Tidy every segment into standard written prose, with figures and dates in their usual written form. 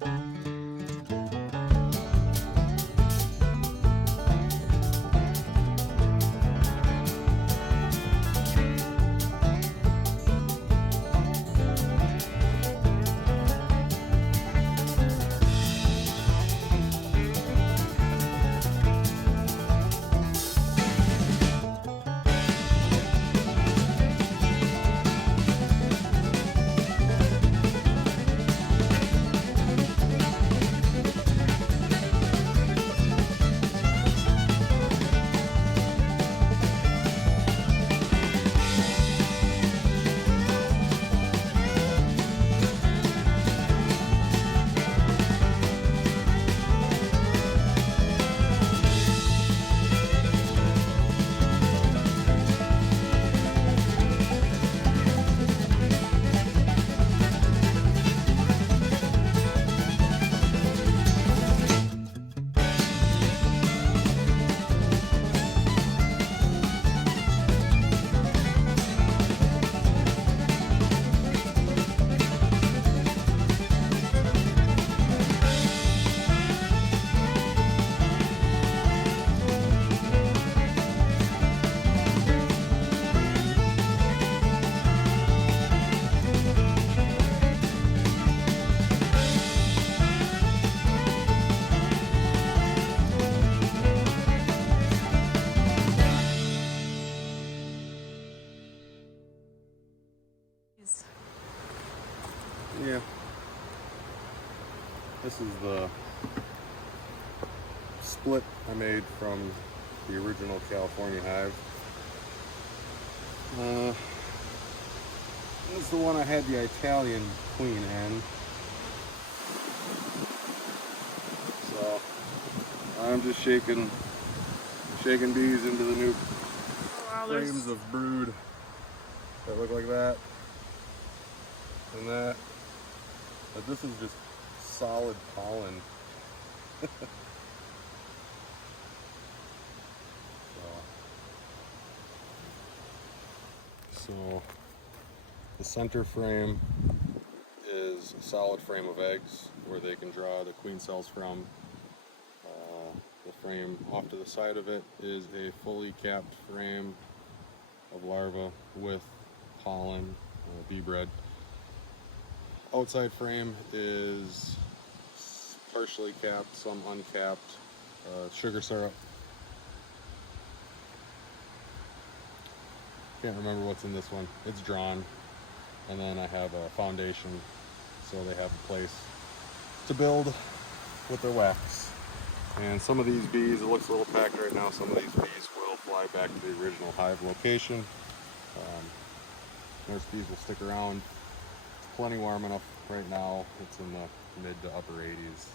Yeah. This is the split I made from the original California hive. This is the one I had the Italian queen in. So I'm just shaking bees into the new frames of brood that look like that and that. But this is just solid pollen. So the center frame is a solid frame of eggs where they can draw the queen cells from. The frame off to the side of it is a fully capped frame of larvae with pollen, bee bread. Outside frame is partially capped, some uncapped, sugar syrup. Can't remember what's in this one. It's drawn. And then I have a foundation so they have a place to build with their wax. And some of these bees, it looks a little packed right now, some of these bees will fly back to the original hive location. Nurse bees will stick around. It's plenty warm enough right now. It's in the mid to upper 80s.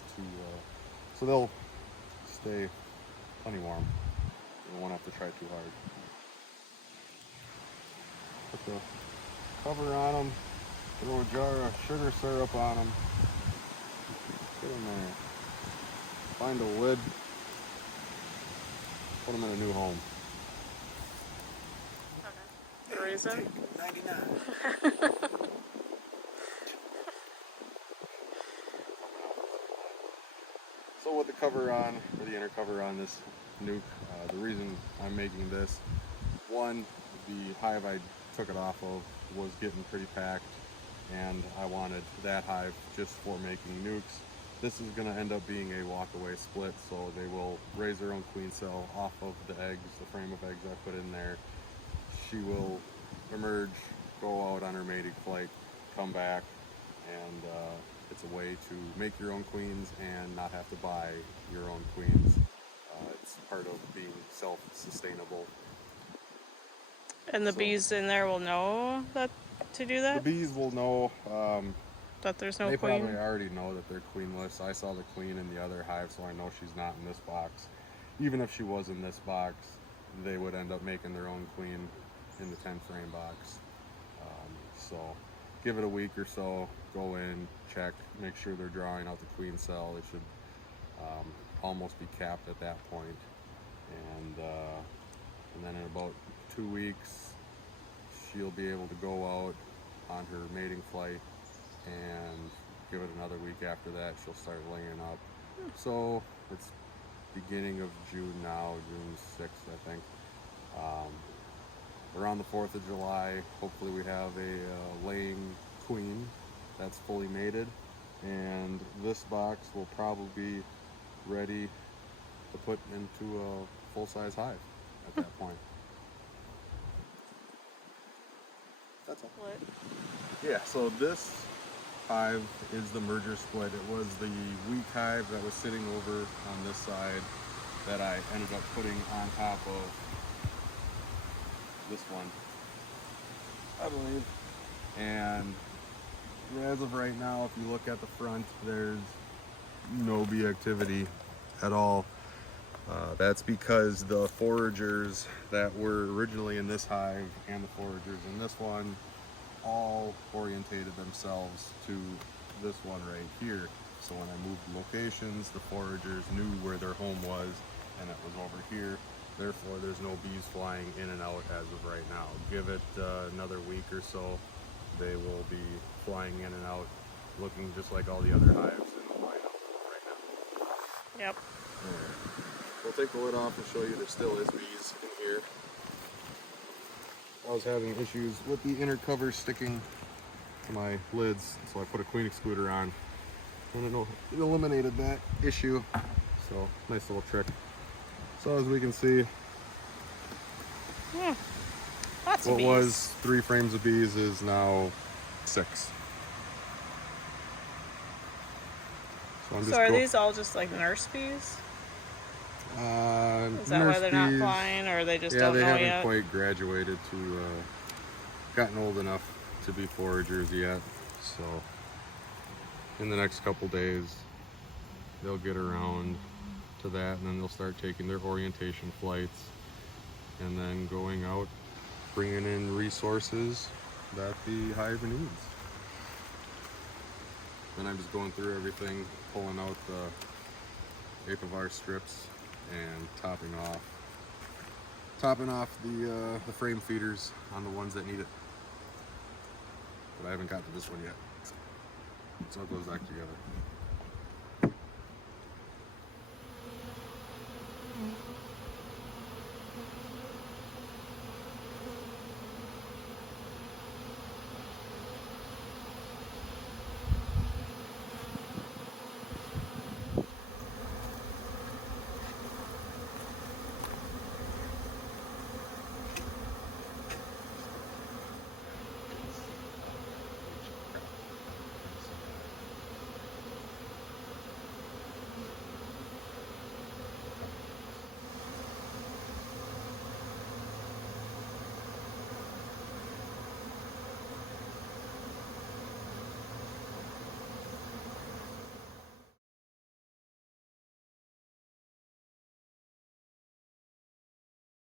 So they'll stay plenty warm. You won't have to try too hard. Put the cover on them, throw a jar of sugar syrup on them, get them there, find a lid, put them in a new home. Okay. The reason? 99. So with the cover on, or the inner cover on this nuke, the reason I'm making this, one, the hive I took it off of was getting pretty packed, and I wanted that hive just for making nukes. This is going to end up being a walk-away split, so they will raise their own queen cell off of the eggs, the frame of eggs I put in there. She will emerge, go out on her mating flight, come back, and it's a way to make your own queens and not have to buy your own queens. It's part of being self-sustainable. And the bees in there will know that to do that? The bees will know. That there's no they queen? probably already know that they're queenless. I saw the queen in the other hive, so I know she's not in this box. Even if she was in this box, they would end up making their own queen in the 10 frame box. So give it a week or so, go in, check, make sure they're drawing out the queen cell. It should almost be capped at that point. And then in about 2 weeks, she'll be able to go out on her mating flight and give it another week after that, she'll start laying up. So it's beginning of June now, June 6th, I think. Around the 4th of July, hopefully we have a laying queen that's fully mated, and this box will probably be ready to put into a full-size hive at that point. That's all. What? Yeah, so this hive is the merger split. It was the weak hive that was sitting over on this side that I ended up putting on top of this one, I believe. And as of right now, if you look at the front, there's no bee activity at all. That's because the foragers that were originally in this hive and the foragers in this one all orientated themselves to this one right here. So when I moved locations, the foragers knew where their home was, and it was over here. Therefore, there's no bees flying in and out as of right now. Give it another week or so, they will be flying in and out, looking just like all the other hives in the lineup right now. Yep. Alright. We'll take the lid off and show you there still is bees in here. I was having issues with the inner cover sticking to my lids, so I put a queen excluder on, and it eliminated that issue. So nice little trick. So as we can see, Lots of what bees. was 3 frames of bees is now 6. So I'm So are these all just like nurse bees? Is that why they're not flying, or they just don't they know haven't yet? quite graduated to gotten old enough to be foragers yet. So in the next couple days, they'll get around to that, and then they'll start taking their orientation flights, and then going out, bringing in resources that the hive needs. Then I'm just going through everything, pulling out the apivar strips and topping off the frame feeders on the ones that need it. But I haven't got to this one yet, so it goes back together.